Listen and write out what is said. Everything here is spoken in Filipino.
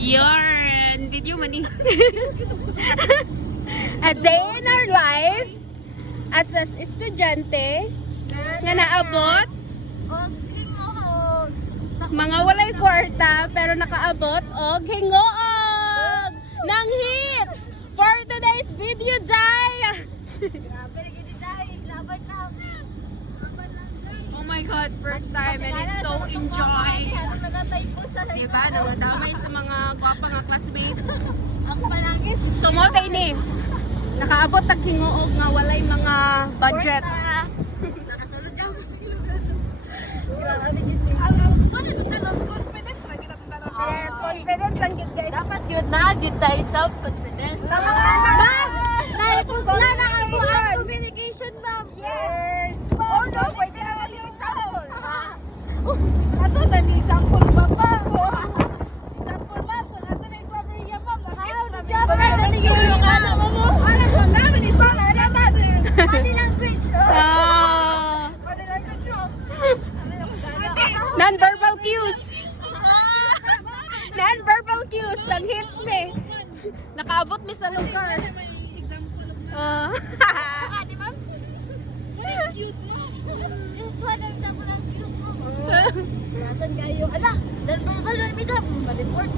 Yarn! Video man eh. A day in our life as a estudyante nga naabot mga walay kwarta pero nakaabot og hingoog ng hits for today's video day. Oh my God, first time and it's so enjoy. Diba? Namadamay sa mga gwapa nga classmate. So mo tayo ni nakaabot ang hingoog nga walay mga budget. Nakasulod dyan. Yes, confident lang yun guys. Dapat yun na, yun tayo self-confident. Sa mga anak! Naipos na ako ang communication, ma'am. Yes! Oh no, pwede naman yung example. Ato, tayo may example pa pa. Example, ma'am, kung ato may property yan, ma'am. Job na natin yung ano mo mo. Ano ko namin, isang ano natin. Body language. Body language. Non-verbal cues. Non-verbal cues. Nag-hits me. Nakaabot me sa lugar. Di ba? Cues mo. Just one example ng cues mo. Nasaan kayo? Ala, non-verbal na bigla. Report.